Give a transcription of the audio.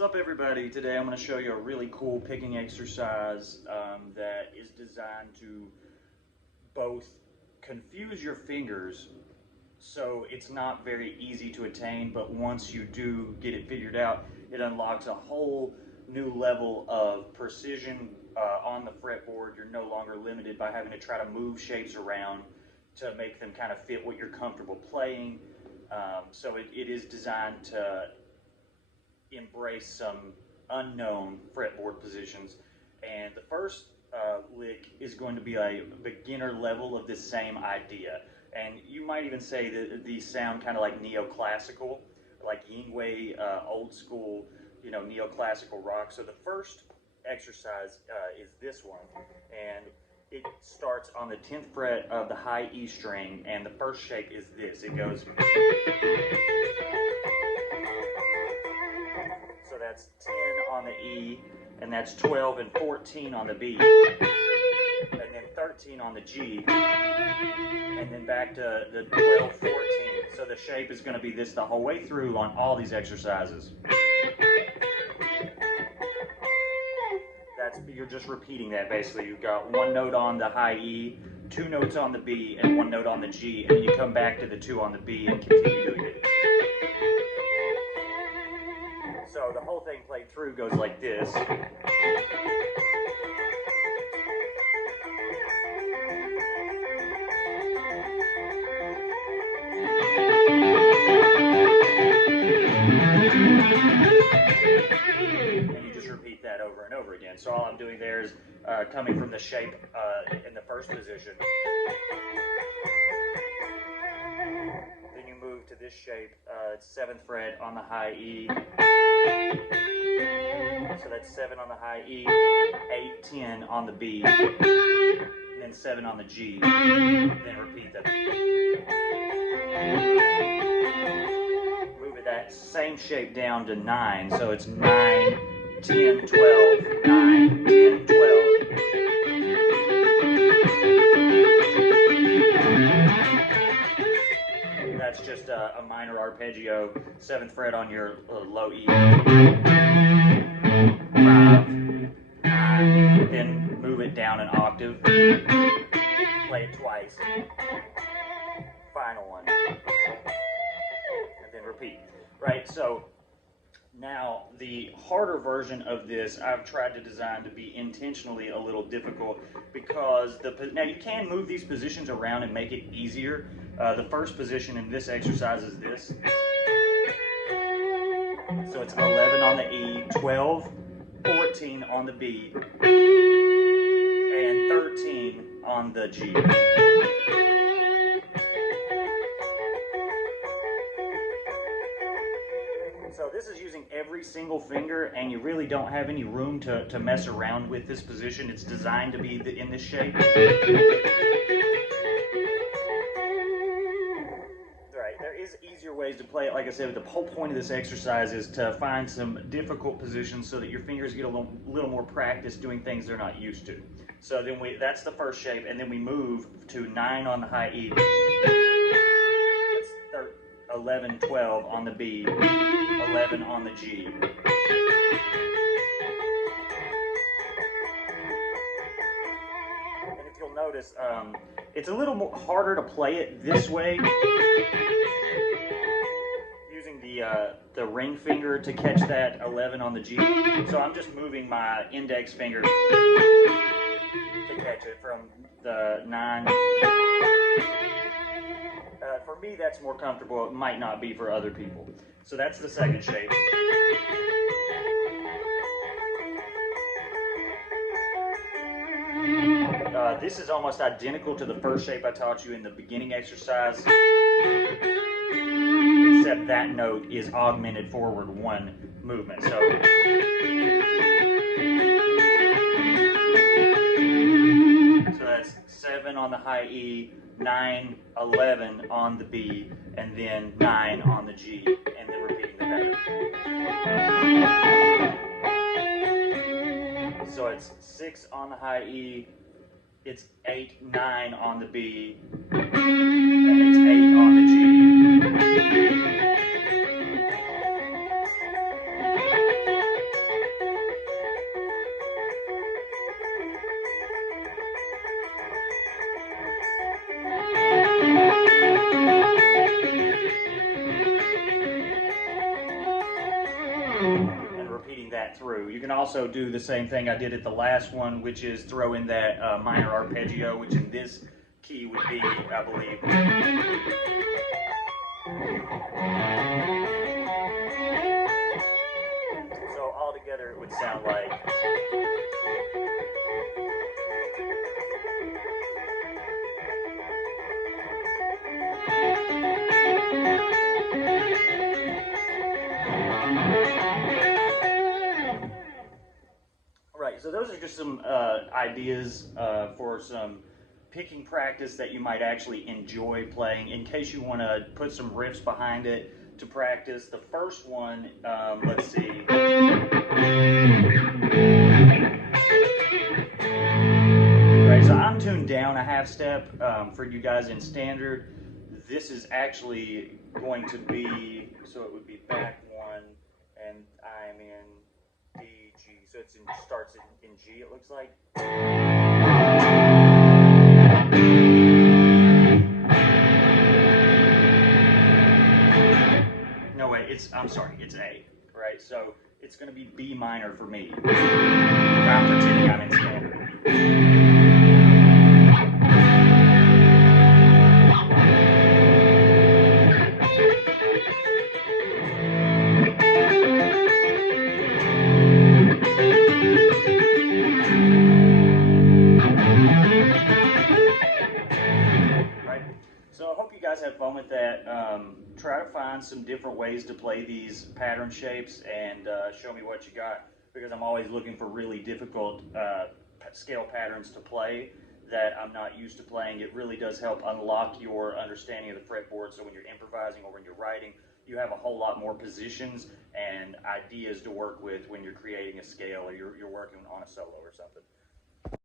What's up, everybody? Today I'm going to show you a really cool picking exercise that is designed to both confuse your fingers so it's not very easy to attain, but once you do get it figured out, it unlocks a whole new level of precision on the fretboard. You're no longer limited by having to try to move shapes around to make them kind of fit what you're comfortable playing. So it is designed to embrace some unknown fretboard positions, and the first lick is going to be a beginner level of this same idea, and you might even say that these sound kind of like neoclassical, like Yngwie, old school, neoclassical rock. So the first exercise is this one, and it starts on the 10th fret of the high E string, and the first shape is this. It goes, so that's 10 on the E, and that's 12 and 14 on the B, and then 13 on the G, and then back to the 12, 14. So the shape is going to be this the whole way through on all these exercises. You're just repeating that basically. You've got one note on the high E, two notes on the B, and one note on the G, and then you come back to the two on the B and continue doing it. So the whole thing played through goes like this. And you just repeat that over and over again. So all I'm doing there is coming from the shape in the first position. Then you move to this shape, 7th fret on the high E. So that's 7 on the high E, 8, 10 on the B, and then 7 on the G. Then repeat that. Move it that same shape down to 9. So it's 9, 10, 12, 9, 10, 12. That's just a minor arpeggio, 7th fret on your low E. 5, 9, then move it down an octave. Play it twice. Final one. And then repeat. Right? So now the harder version of this I've tried to design to be intentionally a little difficult, because now you can move these positions around and make it easier. The first position in this exercise is this. So it's 11 on the E, 12, 14 on the B, and 13 on the G. So this is using every single finger, and you really don't have any room to mess around with this position. It's designed to be in this shape. Right, there is easier ways to play it. Like I said, the whole point of this exercise is to find some difficult positions so that your fingers get a little more practice doing things they're not used to. So then that's the first shape, and then we move to 9 on the high E. That's 11, 12 on the B, 11 on the G. And if you'll notice, it's a little more harder to play it this way, using the ring finger to catch that 11 on the G. So I'm just moving my index finger to catch it from the 9. For me, that's more comfortable. It might not be for other people. So that's the second shape. This is almost identical to the first shape I taught you in the beginning exercise, except that note is augmented forward one movement. So that's 7 on the high E, 9, 11 on the B, and then 9 on the G, and then repeating the pattern. So it's 6 on the high E, it's 8, 9 on the B, and it's 8 on the G. and repeating that through. You can also do the same thing I did at the last one, which is throw in that minor arpeggio, which in this key would be, I believe. So all together it would sound like. Right, so those are just some ideas for some picking practice that you might actually enjoy playing in case you want to put some riffs behind it to practice. The first one, let's see. Right, so I'm tuned down a half step for you guys in standard. This is actually going to be, so it would be back one, and I'm in D, G, so it starts in G, it looks like. No, wait, I'm sorry, it's A, right? So it's going to be B minor for me. If I'm pretending I'm in standard. So I hope you guys have fun with that. Try to find some different ways to play these pattern shapes and show me what you got, because I'm always looking for really difficult scale patterns to play that I'm not used to playing. It really does help unlock your understanding of the fretboard, so when you're improvising or when you're writing, you have a whole lot more positions and ideas to work with when you're creating a scale or you're working on a solo or something.